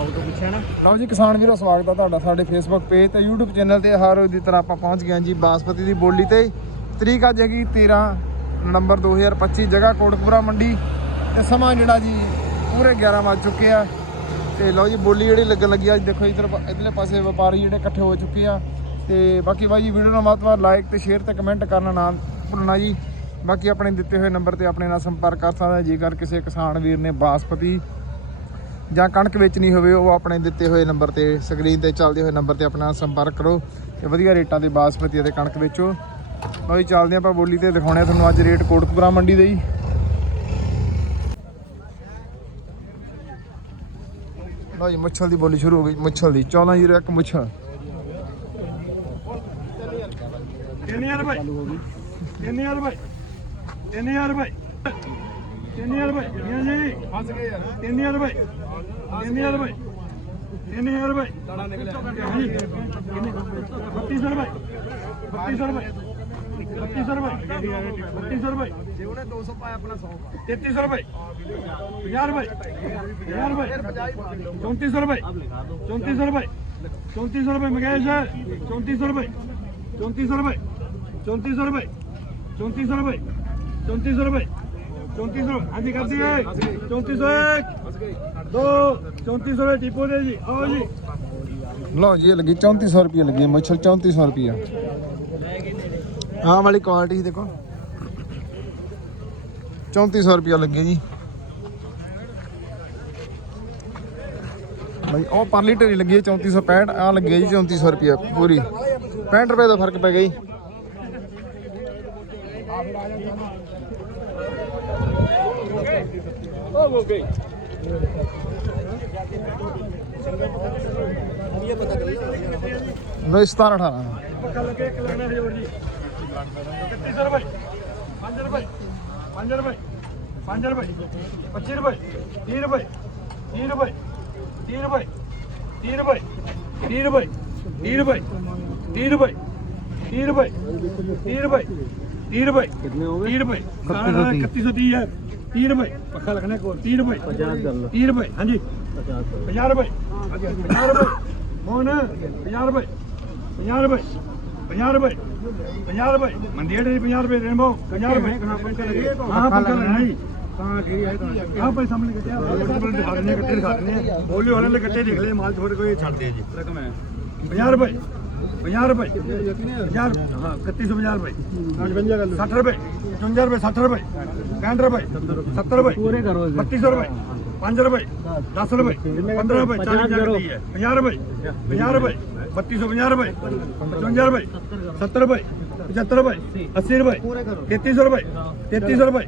ਬਾਬੂ ਤੋਂ ਪੁੱਛਿਆ ਨਾ। ਲਓ ਜੀ, ਕਿਸਾਨ ਵੀਰੋ, ਸਵਾਗਤ ਆ ਤੁਹਾਡਾ ਸਾਡੇ ਫੇਸਬੁੱਕ ਪੇਜ ਤੇ, YouTube ਚੈਨਲ ਤੇ ਹਰ ਰੋਜ਼ ਦੀ ਤਰ੍ਹਾਂ ਆਪਾਂ ਪਹੁੰਚ ਗਏ ਹਾਂ ਜੀ ਬਾਸਪਤੀ ਦੀ ਬੋਲੀ ਤੇ। ਤਰੀਕ ਅੱਜ ਹੈਗੀ 13 ਨਵੰਬਰ 2025 ਜਗ੍ਹਾ ਕੋਟਕਪੂਰਾ ਮੰਡੀ। ਤੇ ਸਮਾਂ ਜਿਹੜਾ ਜੀ, ਪੂਰੇ 11 ਵੱਜ ਚੁੱਕੇ ਆ। ਤੇ ਲਓ ਜੀ, ਬੋਲੀ ਜਿਹੜੀ ਲੱਗਣ ਲੱਗੀ ਆ, ਅੱਜ ਦੇਖੋ ਇਧਰ ਇਧਰਲੇ ਪਾਸੇ ਵਪਾਰੀ ਜਿਹੜੇ ਇਕੱਠੇ ਹੋ ਚੁੱਕੇ ਆ। ਤੇ ਬਾਕੀ ਬਾਈ ਜੀ ਵੀਡੀਓ ਨੂੰ ਵੱਧ ਤੋਂ ਵੱਧ ਲਾਈਕ ਤੇ ਸ਼ੇਅਰ ਤੇ ਕਮੈਂਟ ਕਰਨਾ ਨਾ ਭੁੱਲਣਾ ਜੀ। ਬਾਕੀ ਆਪਣੇ ਦਿੱਤੇ ਹੋਏ ਨੰਬਰ ਤੇ ਆਪਣੇ ਨਾਲ ਸੰਪਰਕ ਕਰ ਸਕਦਾ ਜੇਕਰ ਕਿਸੇ ਕਿਸਾਨ ਵੀਰ ਨੇ ਬਾਸਪਤੀ ਜਾਂ ਕਣਕ ਵੇਚਣੀ ਹੋਵੇ, ਉਹ ਆਪਣੇ ਦਿੱਤੇ ਹੋਏ ਨੰਬਰ ਤੇ, ਸਕਰੀਨ ਤੇ ਚੱਲਦੇ ਹੋਏ ਨੰਬਰ ਤੇ ਆਪਣਾ ਸੰਪਰਕ ਕਰੋ ਤੇ ਵਧੀਆ ਰੇਟਾਂ 'ਤੇ ਬਾਸਮਤੀ ਅਤੇ ਕਣਕ ਵੇਚੋ। ਲਓ ਜੀ, ਚੱਲਦੇ ਆਪਾਂ ਬੋਲੀ ਤੇ ਦਿਖਾਉਣੇ ਆ ਤੁਹਾਨੂੰ ਅੱਜ ਰੇਟ ਕੋਟਕਪੁਰਾ ਮੰਡੀ ਦੇ ਜੀ। ਲਓ ਜੀ, ਮੁੱਛਲ ਦੀ ਬੋਲੀ ਸ਼ੁਰੂ ਹੋ ਗਈ, ਮੁੱਛਲ ਦੀ। 1401 ਮੁੱਛਲ। ਤਿੰਨ ਹਜ਼ਾਰ ਭਾਈ ਤਿੰਨ ਹਜ਼ਾਰ ਭਾਈ ਤਿੰਨ ਹਜ਼ਾਰ ਭਾਈ 3000 ਰੁਪਏ ਮੀਆਂ ਜੀ ਫਸ ਗਏ ਯਾਰ 3000 ਰੁਪਏ 3000 ਰੁਪਏ 3000 ਰੁਪਏ ਤੜਾ ਨਿਕਲਿਆ ਹਾਂਜੀ ਕਿੰਨੇ 3200 ਰੁਪਏ 3200 ਰੁਪਏ 3200 ਰੁਪਏ 3200 ਰੁਪਏ ਜੇ ਉਹਨੇ 200 ਪਾਇਆ ਆਪਣਾ 100 ਪਾ 3300 ਰੁਪਏ 50 ਰੁਪਏ 50 ਰੁਪਏ 3400 ਰੁਪਏ 3400 ਰੁਪਏ 3400 ਰੁਪਏ ਮਗੇਸ਼ 3400 ਰੁਪਏ 3400 ਰੁਪਏ 3400 ਰੁਪਏ 3400 ਰੁਪਏ 3400 ਰੁਪਏ 34 ਸੌ, ਹਾਂਜੀ ਕਰ ਦਈਏ 34 ਸੌ ਇੱਕ। ਦੋ 34 ਸੌ ਰੁਪਏ ਟਿਪੋ ਦੇ ਜੀ। ਆਓ ਜੀ। ਲਓ ਜੀ, ਇਹ ਲੱਗੀ 3400 ਰੁਪਏ ਲੱਗੀ ਹੈ 3400 ਰੁਪਏ ਆਹ ਵਾਲੀ ਕੁਆਲਿਟੀ ਦੇਖੋ। 3400 ਰੁਪਏ ਲੱਗੇ ਜੀ। ਬਈ ਉਹ ਪਰਲੀ ਢੇਰੀ ਲੱਗੀ ਹੈ 3465 ਆ ਲੱਗੀ ਹੈ ਜੀ 3400 ਰੁਪਏ ਪੂਰੀ। 65 ਰੁਪਏ ਦਾ ਫ਼ਰਕ ਪੈ ਗਿਆ ਜੀ। ਲੋ 17 18 ਪੱਕਾ ਲੱਗੇ ਇੱਕ ਲੈਣਾ ਹੈ ਹੋਰ ਜੀ 31 ਰੁਪਏ 5 ਰੁਪਏ 5 ਰੁਪਏ 5 ਰੁਪਏ 25 ਰੁਪਏ 30 ਰੁਪਏ 30 ਰੁਪਏ 30 ਰੁਪਏ 30 ਰੁਪਏ 30 ਰੁਪਏ 30 ਰੁਪਏ 30 ਰੁਪਏ 30 ਰੁਪਏ 30 ਰੁਪਏ 30 ਰੁਪਏ ਕਿੰਨੇ ਹੋ ਗਏ? 30 ਰੁਪਏ 3130 ਹੈ 30 ਰੁਪਏ ਪੱਕਾ ਲੱਗਣਾ ਕੋਲ 30 ਰੁਪਏ 30 ਰੁਪਏ ਹਾਂਜੀ। 50 ਰੁਪਏ 50 ਰੁਪਏ। ਮੋਹਨ 50 ਰੁਪਏ 50 ਰੁਪਏ 50 ਰੁਪਏ 50 ਰੁਪਏ। ਮੰਡੀਰ ਦੇ 50 ਰੁਪਏ ਰੇਨਬੋ 50 ਰੁਪਏ। ਹਾਂ ਪੱਕਾ ਲੱਗਣਾ ਜੀ ਤਾਂ ਕੀ ਹੈ ਆ ਭਾਈ ਸਾਹਮਣੇ ਕੱਟਿਆ। ਦਿਖਾ ਦਿੰਦੇ ਕੱਟੇ ਦਿਖਾ ਦਿੰਦੇ ਬੋਲੇ ਨੇ ਕੱਟੇ ਦੇਖ ਲਏ ਮਾਲ ਛੋੜ ਕੋਈ ਛੱਡ ਦੇ ਜੀ। ਰਕਮ ਹੈ। 50 ਰੁਪਏ। 50 ਰੁਪਏ। 50 ਹਾਂ 3150 ਰੁਪਏ। 60 ਰੁਪਏ 55 ਰੁਪਏ 60 ਰੁਪਏ 65 ਰੁਪਏ 70 ਰੁਪਏ ਪੂਰੇ ਕਰੋ 3200 ਰੁਪਏ 5 ਰੁਪਏ 10 ਰੁਪਏ 15 ਰੁਪਏ 40 ਰੁਪਏ 50 ਰੁਪਏ 50 ਰੁਪਏ 3250 ਰੁਪਏ 55 ਰੁਪਏ 70 ਰੁਪਏ 75 ਰੁਪਏ 80 ਰੁਪਏ 3300 ਰੁਪਏ 3300 ਰੁਪਏ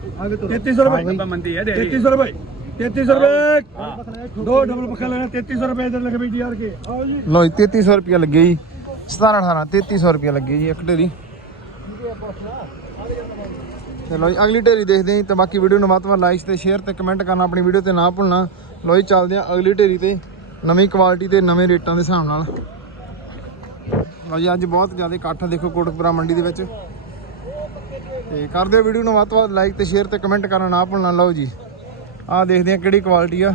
3300 ਰੁਪਏ ਮੰਦੀ ਹੈ 3300 ਰੁਪਏ 3300 ਰੁਪਏ। ਦੋ ਡਬਲ ਪੱਖਾ ਲੈਣਾ 3300 ਰੁਪਏ ਇਧਰ ਲੱਗੇ ਵੀ ਯਾਰ ਕੇ ਆਓ ਜੀ। ਲਓ ਜੀ 3300 ਰੁਪਏ ਲੱਗੇ ਜੀ। 17 18 3300 ਰੁਪਏ ਲੱਗੇ ਜੀ ਇੱਕ ਢੇਰੀ। ਚਲੋ ਜੀ, ਅਗਲੀ ਢੇਰੀ ਦੇਖਦੇ ਹਾਂ ਜੀ, ਤੇ ਬਾਕੀ ਵੀਡੀਓ ਨੂੰ ਵੱਧ ਤੋਂ ਵੱਧ ਲਾਈਕ ਤੇ ਸ਼ੇਅਰ ਤੇ ਕਮੈਂਟ ਕਰਨਾ, ਆਪਣੀ ਵੀਡੀਓ ਤੇ ਨਾ ਭੁੱਲਣਾ। ਲਓ ਜੀ, ਚੱਲਦੇ ਹਾਂ ਅਗਲੀ ਢੇਰੀ ਤੇ, ਨਵੀਂ ਕੁਆਲਿਟੀ ਤੇ ਨਵੇਂ ਰੇਟਾਂ ਦੇ ਹਿਸਾਬ ਨਾਲ। ਲਓ ਜੀ, ਅੱਜ ਬਹੁਤ ਜ਼ਿਆਦਾ ਇਕੱਠ ਦੇਖੋ ਕੋਟਕਪੁਰਾ ਮੰਡੀ ਦੇ ਵਿੱਚ। ਤੇ ਕਰਦੇ ਹੋ ਵੀਡੀਓ ਨੂੰ ਵੱਧ ਤੋਂ ਵੱਧ ਲਾਈਕ ਤੇ ਸ਼ੇਅਰ ਤੇ ਕਮੈਂਟ ਕਰਨਾ ਨਾ ਭੁੱਲਣਾ। ਲਓ ਜੀ, ਆਹ ਦੇਖਦੇ ਹਾਂ ਕਿਹੜੀ ਕੁਆਲਿਟੀ ਆ।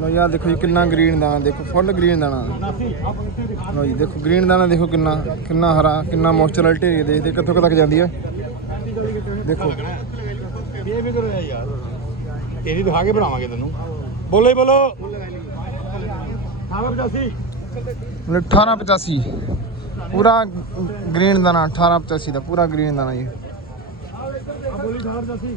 ਲੋ ਯਾਰ ਦੇਖੋ ਜੀ ਕਿੰਨਾ ਗ੍ਰੀਨ ਦਾਣਾ ਦੇਖੋ ਫੁੱਲ ਗ੍ਰੀਨ ਦਾਣਾ। ਲੋ ਜੀ ਦੇਖੋ ਗ੍ਰੀਨ ਦਾਣਾ ਦੇਖੋ ਕਿੰਨਾ ਕਿੰਨਾ ਹਰਾ ਕਿੰਨਾ ਮੋਇਸਚਰ ਢੇਰੀ ਦੇਖਦੇ ਕਿੱਥੋਂ ਕੁ ਤੱਕ ਜਾਂਦੀ ਹੈ ਦੇਖੋ। ਇਹ ਵੀ ਕਰੋ ਯਾਰ ਤੇਰੀ ਦਿਖਾ ਕੇ ਬਣਾਵਾਂਗੇ ਤੈਨੂੰ। ਬੋਲੋ ਬੋਲੋ। 1885 1885 ਪੂਰਾ ਗ੍ਰੀਨ ਦਾਣਾ 1885 ਦਾ ਪੂਰਾ ਗ੍ਰੀਨ ਦਾਣਾ ਜੀ। ਬੋਲੀ 1885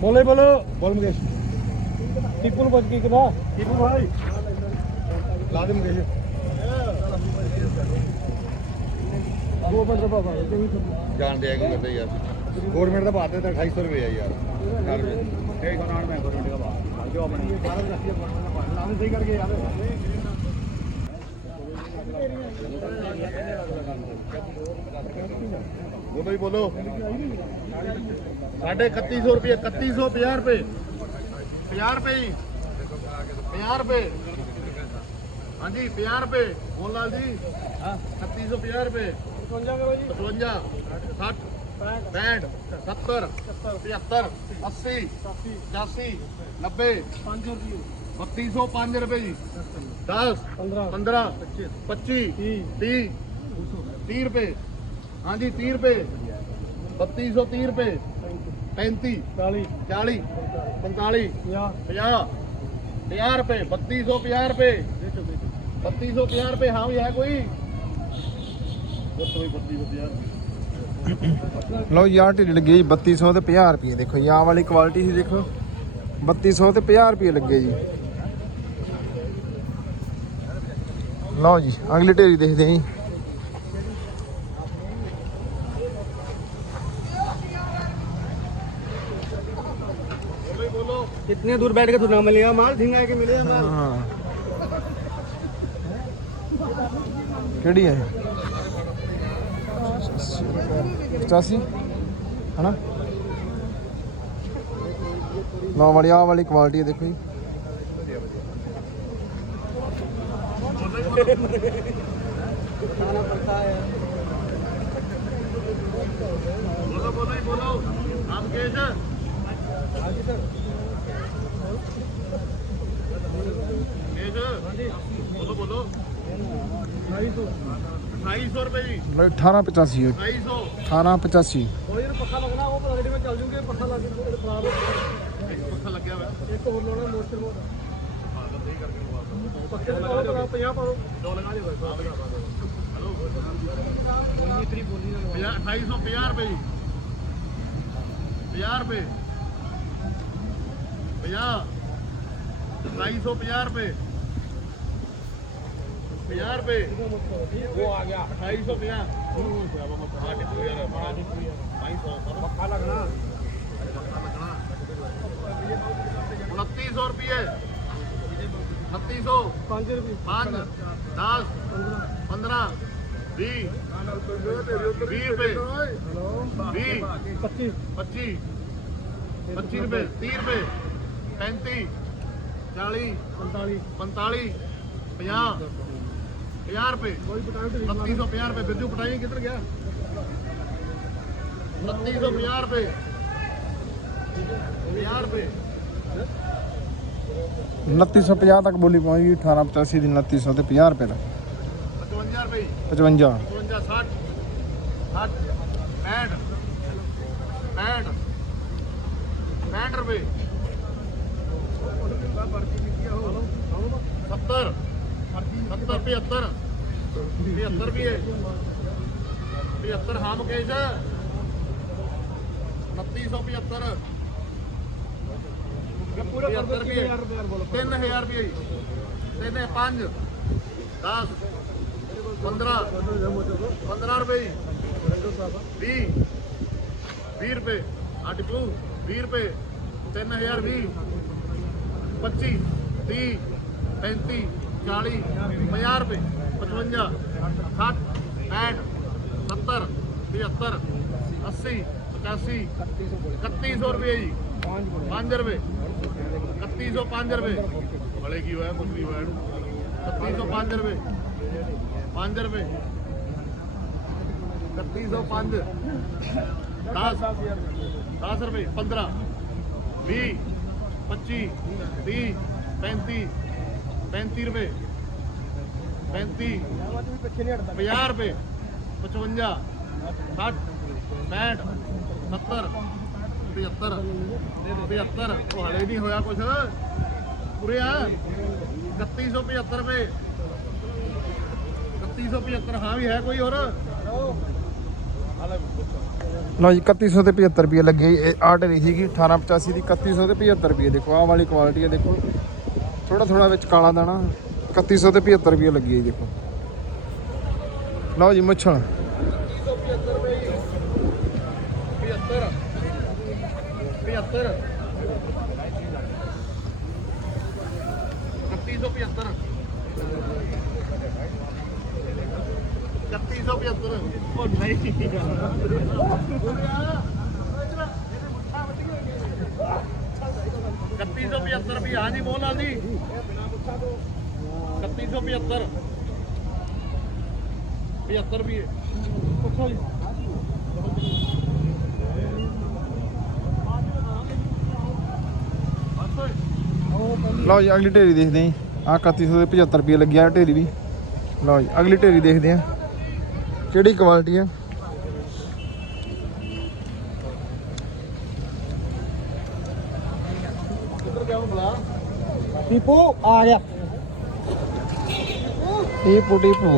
ਬੋਲੇ। ਬੋਲੋ ਬੋਲ ਮੁਕੇਸ਼। ਟਿੱਪੂ ਨੂੰ ਪੁੱਛ ਕੀ ਕਹਦਾ ਟਿੱਪੂ ਭਾਈ। ਲਾ ਦੇ ਮੁਕੇਸ਼। ਗਵਰਨਮੈਂਟ ਦਾ ਭਾਅ ਹੈ ਜਾਣਦੇ 2800 ਰੁਪਏ ਆ ਯਾਰ। ਕਰ ਰੁਪਏ 3150 ਰੁਪਏ। 50 ਰੁਪਏ ਹਾਂਜੀ 50 ਰੁਪਏ। ਬੋਲ ਲਾਲ ਜੀ। ਹਾਂ। 3150 ਰੁਪਏ। 55 ਕਰੋ ਜੀ 55 60 65 70 75 80 85 90 3205 ਰੁਪਏ ਜੀ 10 15 15 25 30 30 ਰੁਪਏ ਹਾਂਜੀ 30 ਰੁਪਏ 3230 ਰੁਪਏ 35 40 40 45 50 50 ਰੁਪਏ 3250 ਰੁਪਏ 3250 ਰੁਪਏ ਹਾਂ ਵੀ ਹੈ ਕੋਈ ਦੱਸੋ ਜੀ 3250 ਲਓ ਯਾਰ ਢਿੱਡ ਲੱਗੀ ਜੀ 3200 ਤੇ 50 ਰੁਪਏ ਦੇਖੋ ਜੀ ਆਹ ਵਾਲੀ ਕੁਆਲਿਟੀ ਸੀ ਦੇਖੋ 3200 ਤੇ 50 ਰੁਪਏ ਲੱਗੇ ਜੀ ਲਓ ਜੀ ਅਗਲੀ ਢੇਰੀ ਦੇਖਦੇ ਹਾਂ ਜੀ कितने दूर बैठ के तो ना मिलेगा माल झिंगा के मिलेगा माल ਹਾਂ ਕਿਹੜੀ ਹੈ पचासी? है ना? ना वाली आ वाली क्वालिटी है देखो बोलो बोलो बोलो। 250 ਰੁਪਏ ਜੀ। 1885 ਹੈ। 1885 ਕੋਈ ਨੂੰ ਪੱਖਾ ਲੱਗਣਾ ਉਹ ਪਤਾ ਨਹੀਂ ਮੈਂ ਚੱਲ ਜੂਗੇ ਪੱਖਾ ਲੱਗ ਗਿਆ ਖਰਾਬ ਪੱਖਾ ਲੱਗਿਆ ਹੋਇਆ। ਇੱਕ ਹੋਰ ਲਾਉਣਾ ਮੋਟਰ ਕੋਲ ਪੱਖੇ ਲਗਾ 50 ਪਾਓ ਦੋ ਲਗਾ ਦੇ। ਹਲੋ ਬੋਲੀ ਤਰੀ ਬੋਲੀ ਨਾ 250 ਰੁਪਏ ਜੀ। 50 ਰੁਪਏ। 50 250 ਰੁਪਏ। 50 रुपए। वो आ गया। 2850 मक्का लगना सौ रुपये छत्तीस सौ। पाँच पाँच दस पंद्रह बीस बीस रुपये बीस पच्चीस। पच्चीस पच्चीस रुपये तीस रुपए। पैंतीस चालीस पैंतालीस। पैंतालीस पचास। 50 ਰੁਪਏ। ਕੋਈ ਪਟਾਉਂਟ 3250 ਰੁਪਏ ਬਿਰਜੂ ਪਟਾਈ ਕਿੱਧਰ ਗਿਆ? 3250 ਰੁਪਏ। 50 ਰੁਪਏ। 2950 ਤੱਕ ਬੋਲੀ ਪਹੁੰਚ ਗਈ 1885 ਦੀ 2900 ਤੇ 50 ਰੁਪਏ ਦਾ। 55 ਰੁਪਏ। 55 55 60 60 65 65 65 ਰੁਪਏ। 70 70 75 75 ਵੀ ਹੈ 75 ਹਾਂ ਮੁਕੇਸ਼ 2975 ਪੂਰਾ ਕਰ ਦੋ 3000 ਰੁਪਏ ਬੋਲੋ 3000 ਰੁਪਏ ਤਿੰਨੇ 5 10 15 15 ਰੁਪਏ 20 20 ਰੁਪਏ ਆ ਟਿਪੂ 20 ਰੁਪਏ 3020 25 30 35 40 50 ਰੁਪਏ 55 60 65 70 75 80 85 3100 ਰੁਪਏ ਜੀ 5 ਰੁਪਏ 3105 ਰੁਪਏ ਬੜੇ ਕੀ ਹੋਇਆ ਕੁਝ ਨਹੀਂ ਹੋਇਆ ਇਹਨੂੰ 3105 ਰੁਪਏ 5 ਰੁਪਏ 3105 10 10 ਰੁਪਏ 15 20 25 30 35 35 ਰੁਪਏ। 35 50 ਰੁਪਏ। 55 60 65 70 75 75 ਉਹ ਹਲੇ ਨਹੀਂ ਹੋਇਆ ਕੁਛ। ਪੂਰੇ ਆ। 3175 ਰੁਪਏ। 3175 ਹਾਂ ਵੀ ਹੈ ਕੋਈ ਹੋਰ? ਲਓ ਜੀ 3100 ਤੇ 75 ਰੁਪਏ ਲੱਗੇ। ਆਰਡਰ ਸੀਗੀ 1885 ਦੀ 3100 ਤੇ 75 ਰੁਪਏ। ਦੇਖੋ, ਆਹ ਵਾਲੀ ਕੁਆਲਿਟੀ ਹੈ, ਦੇਖੋ। ਥੋੜਾ ਥੋੜਾ ਵਿੱਚ ਕਾਲਾ ਦਾਣਾ 3100 ਤੇ 75 ਰੁਪਏ ਲੱਗੀ ਹੈ ਜੀ ਦੇਖੋ। ਲਓ ਜੀ ਮੁੱਛਣ 75 75 3175 3175 ਉਹ ਨਹੀਂ। ਇਕੱਤੀ ਸੌ ਪਝੱਤਰ ਰੁਪਏ ਹਾਂਜੀ ਮੋਹਨ ਲਾਲ ਜੀ। ਇਕੱਤੀ ਸੌ ਪਝੱਤਰ। ਪਝੱਤਰ ਰੁਪਏ। ਲਓ ਜੀ, ਅਗਲੀ ਢੇਰੀ ਦੇਖਦੇ ਆਂ ਆ 3100 ਦੇ 75 ਰੁਪਏ ਲੱਗਿਆ ਢੇਰੀ ਵੀ। ਲਓ ਜੀ, ਅਗਲੀ ਢੇਰੀ ਦੇਖਦੇ ਆਂ ਕਿਹੜੀ ਕੁਆਲਿਟੀ ਆ? ਟੀਪੂ ਆ ਗਿਆ। ਇਹ ਪੁੱਟੀ ਪੂ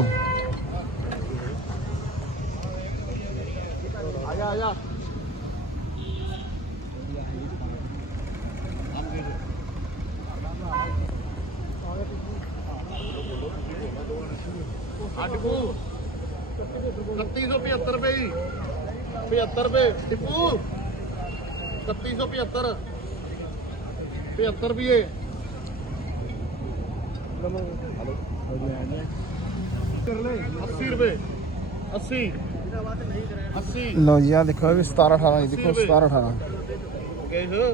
ਆ ਜਾ 3175 ਰੁਪਏ। 75 ਰੁਪਏ। ਟਿੱਪੂ। 3175 75 ਰੁਪਏ। ਅੱਸੀ ਰੁਪਏ 80 80 ਲਓ ਜੀ ਆ ਦੇਖੋ ਇਹ ਵੀ 17 18 ਜੀ ਦੇਖੋ 17 18 ਗਏ ਹੋ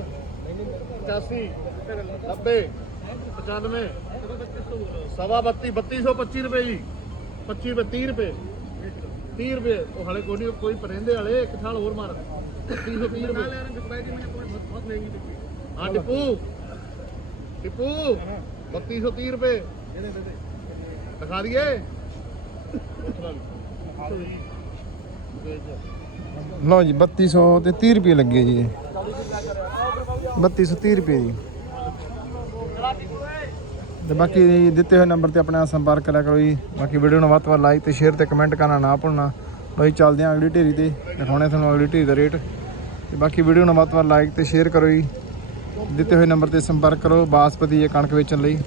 85 90 95 ਸਵਾ 32 3225 ਰੁਪਏ ਜੀ 25 ਰੁਪਏ 30 ਰੁਪਏ 30 ਰੁਪਏ ਉਹ ਹਲੇ ਕੋਈ ਨਹੀਂ ਕੋਈ ਪਰਿੰਦੇ ਵਾਲੇ ਇੱਕ ਸਾਲ ਹੋਰ ਮਾਰ 330 ਰੁਪਏ ਹਾਂ ਟਿੱਪੂ ਟਿੱਪੂ 3230 ਰੁਪਏ। ਦਿਖਾ ਦਈਏ। ਲਓ ਜੀ 3200 ਤੇ 30 ਰੁਪਏ ਲੱਗੇ ਜੀ। ਇਹ 3230 ਰੁਪਏ ਜੀ। ਤੇ ਬਾਕੀ ਦਿੱਤੇ ਹੋਏ ਨੰਬਰ ਤੇ ਆਪਣੇ ਨਾਲ ਸੰਪਰਕ ਕਰਿਆ ਕਰੋ ਜੀ। ਬਾਕੀ ਵੀਡੀਓ ਨੂੰ ਵੱਧ ਤੋਂ ਵੱਧ ਲਾਈਕ ਤੇ ਸ਼ੇਅਰ ਤੇ ਕਮੈਂਟ ਕਰਨਾ ਨਾ ਭੁੱਲਣਾ। ਲਓ ਜੀ, ਚੱਲਦੇ ਹਾਂ ਅਗਲੀ ਢੇਰੀ ਤੇ। ਦਿਖਾਉਣੇ ਤੁਹਾਨੂੰ ਅਗਲੀ ਢੇਰੀ ਦਾ ਰੇਟ ਤੇ ਬਾਕੀ ਵੀਡੀਓ ਨੂੰ ਵੱਧ ਤੋਂ ਵੱਧ ਲਾਈਕ ਤੇ ਸ਼ੇਅਰ ਕਰੋ ਜੀ। ਦਿੱਤੇ ਹੋਏ ਨੰਬਰ ਤੇ ਸੰਪਰਕ ਕਰੋ ਬਾਸਪਤੀ ਜਾਂ ਕਣਕ ਵੇਚਣ ਲਈ।